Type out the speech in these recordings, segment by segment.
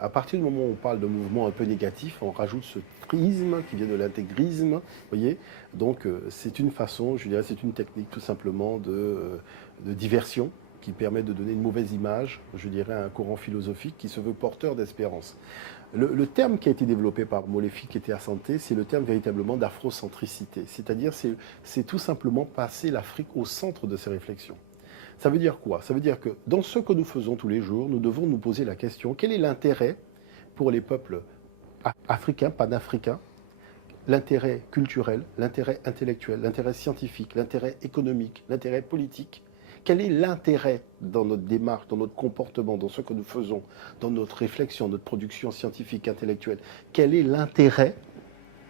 À partir du moment où on parle de mouvement un peu négatif, on rajoute ce trisme qui vient de l'intégrisme, vous voyez. Donc c'est une façon, je dirais, c'est une technique tout simplement de diversion qui permet de donner une mauvaise image, je dirais, à un courant philosophique qui se veut porteur d'espérance. Le terme qui a été développé par Moléfique et Santé, c'est le terme véritablement d'afrocentricité. C'est-à-dire, c'est tout simplement passer l'Afrique au centre de ses réflexions. Ça veut dire quoi? Ça veut dire que dans ce que nous faisons tous les jours, nous devons nous poser la question, quel est l'intérêt pour les peuples africains, panafricains, l'intérêt culturel, l'intérêt intellectuel, l'intérêt scientifique, l'intérêt économique, l'intérêt politique? Quel est l'intérêt dans notre démarche, dans notre comportement, dans ce que nous faisons, dans notre réflexion, notre production scientifique, intellectuelle? Quel est l'intérêt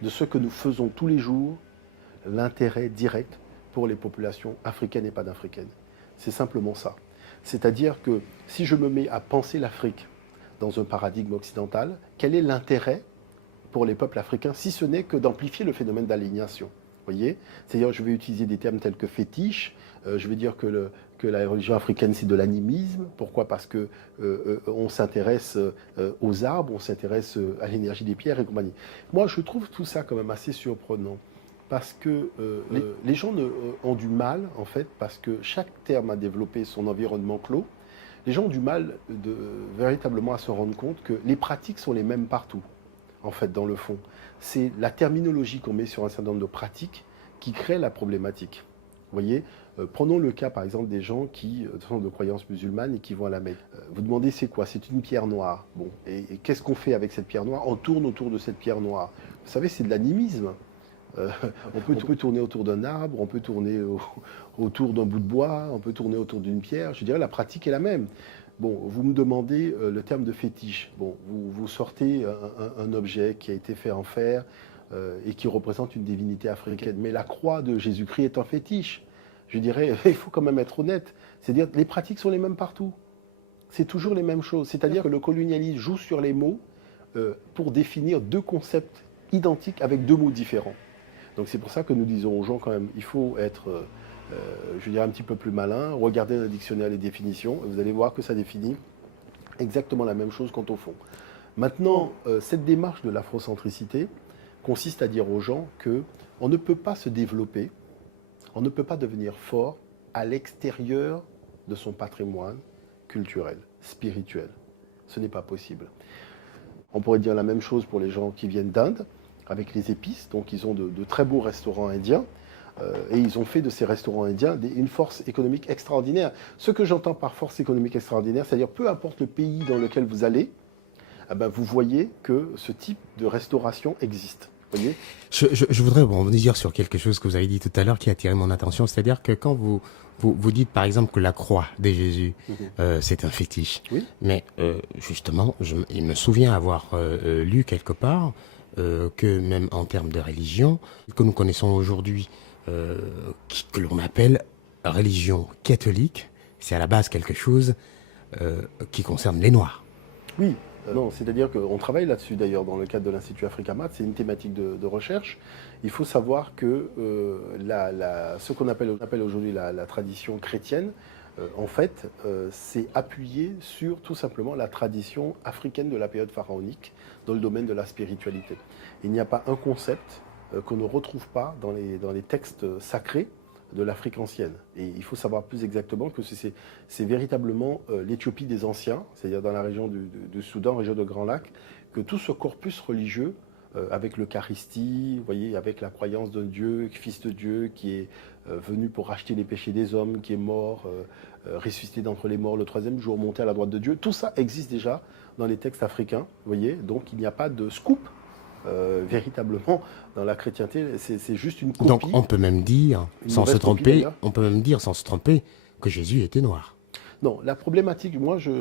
de ce que nous faisons tous les jours, l'intérêt direct pour les populations africaines et panafricaines? C'est simplement ça. C'est-à-dire que si je me mets à penser l'Afrique dans un paradigme occidental, quel est l'intérêt pour les peuples africains, si ce n'est que d'amplifier le phénomène d'aliénation? Voyez, c'est-à-dire, je vais utiliser des termes tels que fétiche. Je vais dire que la religion africaine, c'est de l'animisme. Pourquoi? Parce que on s'intéresse aux arbres, on s'intéresse à l'énergie des pierres et compagnie. Moi, je trouve tout ça quand même assez surprenant. Parce que les gens ont du mal, en fait, parce que chaque terme a développé son environnement clos. Les gens ont du mal véritablement à se rendre compte que les pratiques sont les mêmes partout, en fait, dans le fond. C'est la terminologie qu'on met sur un certain nombre de pratiques qui crée la problématique. Vous voyez, prenons le cas, par exemple, des gens qui sont de croyances musulmanes et qui vont à la Mecque. Vous demandez c'est quoi? C'est une pierre noire. Bon, et qu'est-ce qu'on fait avec cette pierre noire? On tourne autour de cette pierre noire. Vous savez, c'est de l'animisme. Euh, on peut tourner autour d'un arbre, on peut tourner autour d'un bout de bois, on peut tourner autour d'une pierre. Je dirais la pratique est la même. Bon, vous me demandez le terme de fétiche. Bon, vous sortez un objet qui a été fait en fer et qui représente une divinité africaine. Mais la croix de Jésus-Christ est un fétiche. Je dirais, il faut quand même être honnête. C'est-à-dire, les pratiques sont les mêmes partout. C'est toujours les mêmes choses. C'est-à-dire que le colonialisme joue sur les mots pour définir deux concepts identiques avec deux mots différents. Donc c'est pour ça que nous disons aux gens quand même, il faut être, je dirais, un petit peu plus malin, regardez dans le dictionnaire les définitions, et vous allez voir que ça définit exactement la même chose quant au fond. Maintenant, cette démarche de l'afrocentricité consiste à dire aux gens qu'on ne peut pas se développer, on ne peut pas devenir fort à l'extérieur de son patrimoine culturel, spirituel. Ce n'est pas possible. On pourrait dire la même chose pour les gens qui viennent d'Inde, avec les épices. Donc ils ont de très beaux restaurants indiens. Et ils ont fait de ces restaurants indiens une force économique extraordinaire. Ce que j'entends par force économique extraordinaire, c'est-à-dire peu importe le pays dans lequel vous allez, eh ben, vous voyez que ce type de restauration existe. Voyez. Je voudrais rebondir sur quelque chose que vous avez dit tout à l'heure qui a attiré mon attention, c'est-à-dire que quand vous dites par exemple que la croix de Jésus, c'est un fétiche, Oui. mais justement, il me souvient avoir lu quelque part que même en termes de religion, que nous connaissons aujourd'hui, que l'on appelle religion catholique, c'est à la base quelque chose qui concerne les Noirs. Oui, non, c'est-à-dire qu'on travaille là-dessus d'ailleurs dans le cadre de l'Institut Africamat, c'est une thématique de recherche. Il faut savoir que ce qu'on appelle aujourd'hui la tradition chrétienne, en fait, c'est appuyé sur tout simplement la tradition africaine de la période pharaonique dans le domaine de la spiritualité. Il n'y a pas un concept qu'on ne retrouve pas dans les textes sacrés de l'Afrique ancienne. Et il faut savoir plus exactement que c'est véritablement l'Éthiopie des anciens, c'est-à-dire dans la région du Soudan, région de Grand Lac, que tout ce corpus religieux, avec l'Eucharistie, vous voyez, avec la croyance d'un Dieu, Fils de Dieu, qui est venu pour racheter les péchés des hommes, qui est mort, ressuscité d'entre les morts le troisième jour, monté à la droite de Dieu, tout ça existe déjà dans les textes africains, vous voyez, donc il n'y a pas de scoop véritablement dans la chrétienté, c'est juste une copie. Donc on peut même dire, sans se tromper, que Jésus était noir. Non, la problématique, moi je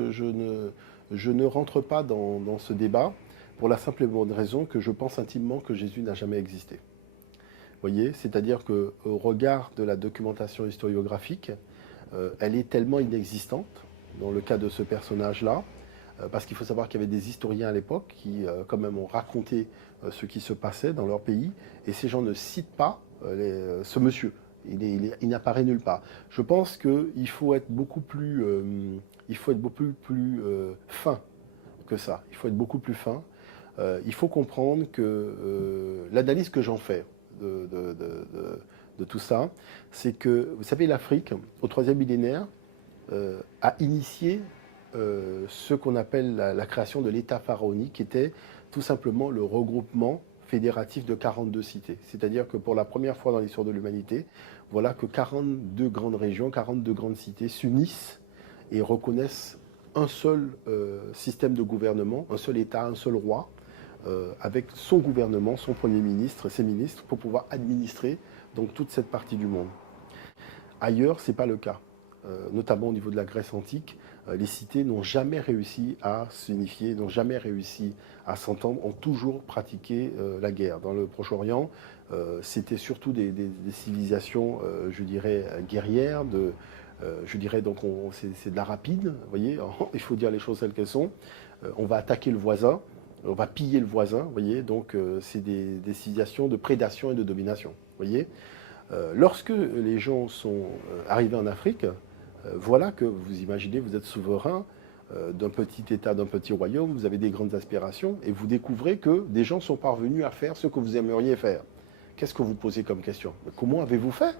ne rentre pas dans ce débat pour la simple et bonne raison que je pense intimement que Jésus n'a jamais existé. Vous voyez, c'est-à-dire qu'au regard de la documentation historiographique, elle est tellement inexistante dans le cas de ce personnage-là, parce qu'il faut savoir qu'il y avait des historiens à l'époque qui, quand même, ont raconté ce qui se passait dans leur pays, et ces gens ne citent pas ce monsieur. Il n'apparaît nulle part. Je pense qu'il faut être beaucoup plus fin que que ça. Il faut être beaucoup plus fin. Il faut comprendre que l'analyse que j'en fais de tout ça, c'est que, vous savez, l'Afrique, au 3e millénaire, a initié ce qu'on appelle la création de l'État pharaonique, qui était tout simplement le regroupement fédératif de 42 cités. C'est-à-dire que pour la première fois dans l'histoire de l'humanité, voilà que 42 grandes régions, 42 grandes cités s'unissent et reconnaissent un seul système de gouvernement, un seul État, un seul roi, avec son gouvernement, son Premier ministre, ses ministres, pour pouvoir administrer donc toute cette partie du monde. Ailleurs, ce n'est pas le cas. Notamment au niveau de la Grèce antique, les cités n'ont jamais réussi à s'unifier, n'ont jamais réussi à s'entendre, ont toujours pratiqué la guerre. Dans le Proche-Orient, c'était surtout des civilisations, je dirais, guerrières, je dirais donc c'est de la rapide, vous voyez, il faut dire les choses telles qu'elles sont. On va attaquer le voisin, on va piller le voisin, vous voyez, donc c'est des civilisations de prédation et de domination, vous voyez. Lorsque les gens sont arrivés en Afrique, voilà que vous imaginez, vous êtes souverain d'un petit État, d'un petit royaume, vous avez des grandes aspirations et vous découvrez que des gens sont parvenus à faire ce que vous aimeriez faire. Qu'est-ce que vous posez comme question? Comment avez-vous fait?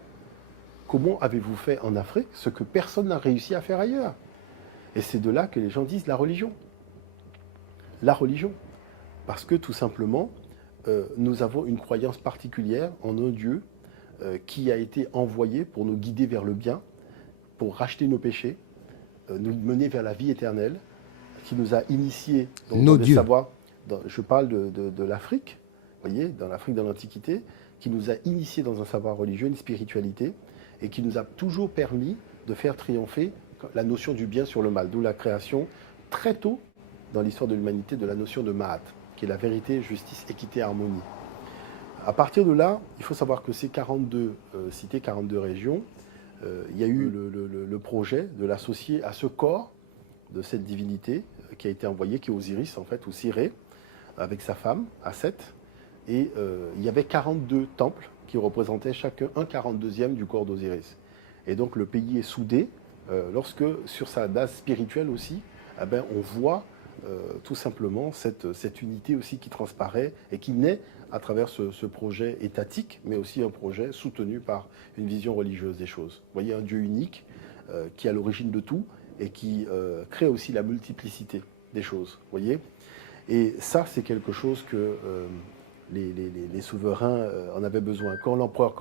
Comment avez-vous fait en Afrique ce que personne n'a réussi à faire ailleurs? Et c'est de là que les gens disent la religion. La religion. Parce que tout simplement, nous avons une croyance particulière en un Dieu qui a été envoyé pour nous guider vers le bien, pour racheter nos péchés, nous mener vers la vie éternelle, qui nous a initiés dans des savoirs. Je parle de l'Afrique, vous voyez, dans l'Afrique de l'Antiquité, qui nous a initiés dans un savoir religieux, une spiritualité, et qui nous a toujours permis de faire triompher la notion du bien sur le mal, d'où la création très tôt dans l'histoire de l'humanité de la notion de Ma'at, qui est la vérité, justice, équité, harmonie. À partir de là, il faut savoir que ces 42 cités, 42 régions, il y a eu le projet de l'associer à ce corps de cette divinité qui a été envoyé, qui est Osiris en fait, ou Siré, avec sa femme, Aset. Et il y avait 42 temples qui représentaient chacun un 42e du corps d'Osiris. Et donc le pays est soudé, lorsque sur sa base spirituelle aussi, eh ben, on voit tout simplement cette unité aussi qui transparaît et qui naît à travers ce projet étatique, mais aussi un projet soutenu par une vision religieuse des choses. Vous voyez, un Dieu unique qui est à l'origine de tout et qui crée aussi la multiplicité des choses. Vous voyez, et ça, c'est quelque chose que les souverains en avaient besoin. Quand l'empereur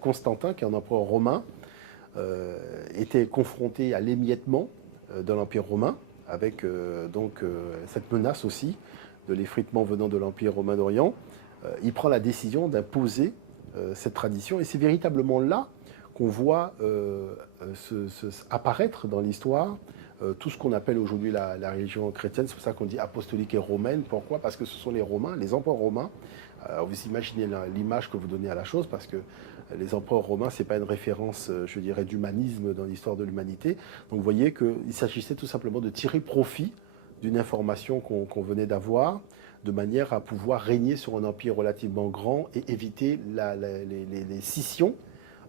Constantin, qui est un empereur romain, était confronté à l'émiettement de l'Empire romain, avec cette menace aussi de l'effritement venant de l'Empire romain d'Orient, il prend la décision d'imposer cette tradition. Et c'est véritablement là qu'on voit apparaître dans l'histoire tout ce qu'on appelle aujourd'hui la religion chrétienne. C'est pour ça qu'on dit apostolique et romaine. Pourquoi? Parce que ce sont les Romains, les empereurs romains. Alors vous imaginez l'image que vous donnez à la chose, parce que les empereurs romains, ce n'est pas une référence, je dirais, d'humanisme dans l'histoire de l'humanité. Donc vous voyez qu'il s'agissait tout simplement de tirer profit d'une information qu'on venait d'avoir, de manière à pouvoir régner sur un empire relativement grand et éviter les scissions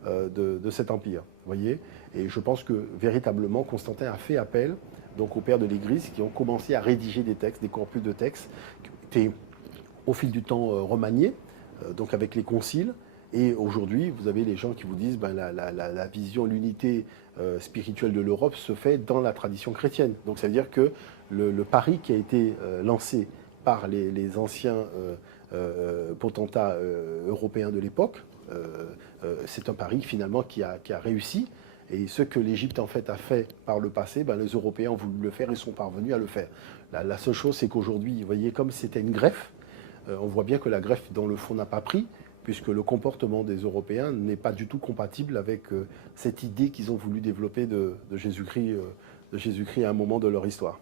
de cet empire. Voyez, et je pense que véritablement Constantin a fait appel donc aux pères de l'Église qui ont commencé à rédiger des textes, des corpus de textes qui étaient au fil du temps remaniés, donc avec les conciles. Et aujourd'hui, vous avez les gens qui vous disent la vision, l'unité spirituelle de l'Europe se fait dans la tradition chrétienne. Donc ça veut dire que le pari qui a été lancé par les anciens potentats européens de l'époque, c'est un pari finalement qui a réussi. Et ce que l'Égypte en fait a fait par le passé, les Européens ont voulu le faire et sont parvenus à le faire. La seule chose, c'est qu'aujourd'hui, vous voyez, comme c'était une greffe, on voit bien que la greffe, dans le fond, n'a pas pris, puisque le comportement des Européens n'est pas du tout compatible avec cette idée qu'ils ont voulu développer de Jésus-Christ à un moment de leur histoire.